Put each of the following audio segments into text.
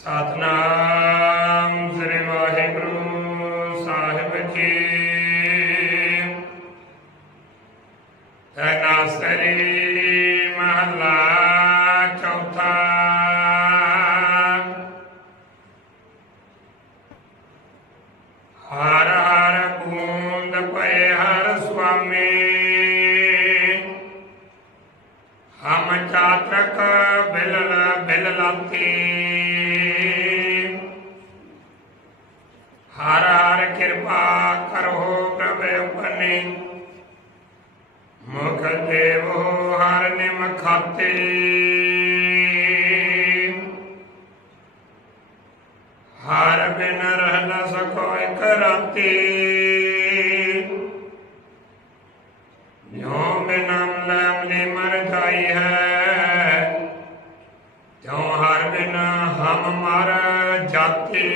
ਸਤਨਾਮ ਸ੍ਰੀ ਵਾਹਿਗੁਰੂ ਸਾਹਿਬ ਜੀ। ਤਨਾਸਰੀ ਮਹਲਾ ਚੌਥਾ। ਹਰ ਹਰ ਬੂੰਦ ਪਏ ਹਰ ਸੁਆਮੀ। ਹਮ ਚਾਤਰਕ ਬਿਲਲ ਬਿਲ ਉਪਨੇ ਮੁਖ ਦੇਵੋ ਹਰ ਨਿਮ ਖਾਤੇ ਹਰ ਬਿਨ ਰਹਿ ਨ ਸਕੋ ਇਕ ਰਾਤੀ। ਜੋ ਬਿਨਮ ਲੈਮ ਨੇ ਮਰ ਜਾਈ ਹੈ। ਜੋ ਹਰ ਬਿਨ ਹਮ ਮਰ ਜਾਤੀ।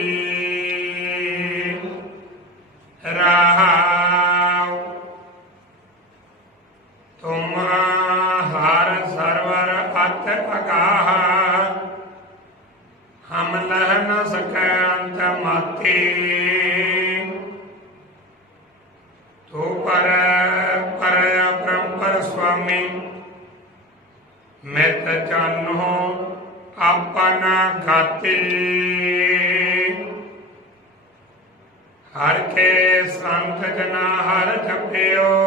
ਰਹਾਉ ਤੁਮ ਹਰ ਸਰਵਰ ਅਤ ਅਗਾਹ। ਹਮ ਲਹ ਨ ਸਕੈ ਅੰਤ ਮਾਤੇ। ਤੋ ਪਰ ਪਰ ਅਪਰੰਪਰ ਸੁਆਮੀ। ਮਿਤ ਜਾਨੋ ਆਪਨਾ ਖਾਤੀ। ਹਰ ਕੇ ਸੰਤ ਜਨਾ ਹਰ ਜਪਿਓ।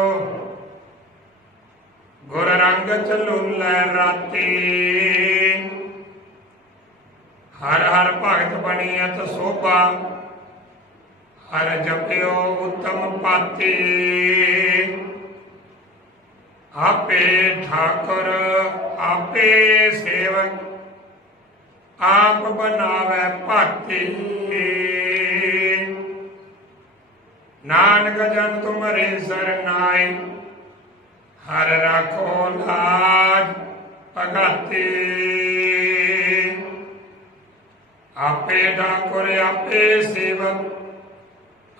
ਗੁਰ ਰੰਗ ਚਲੂਲੇ ਰਾਤੀ। ਹਰ ਹਰ ਭਗਤ ਬਣੀ ਬਣੀਅਤ ਸੋਭਾ, ਹਰ ਜਪਿਓ ਉਤਮ ਪਾਤੀ। ਆਪੇ ਠਾਕੁਰ, ਆਪੇ ਸੇਵਕ, ਆਪ ਬਣਾਵੇ ਭਾਤੀ। ਨਾਨਕ ਜਨ ਤੁਮਰੇ ਸਰਨਾਏ ਹਰ ਰਾਖੋ ਲਾਜ ਭਗਤੀ। ਆਪੇ ਠਾਕੁਰ, ਆਪੇ ਸੇਵਕ,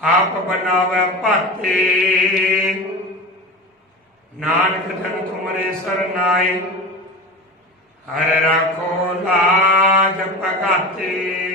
ਆਪ ਬਣਾਵੇ ਭਾਤੀ ਨਾਨਕ ਜਨ ਤੁਮਰੇ ਸਰਨਾਏ ਹਰ ਰਾਖੋ ਲਾਜ ਭਗਤੀ।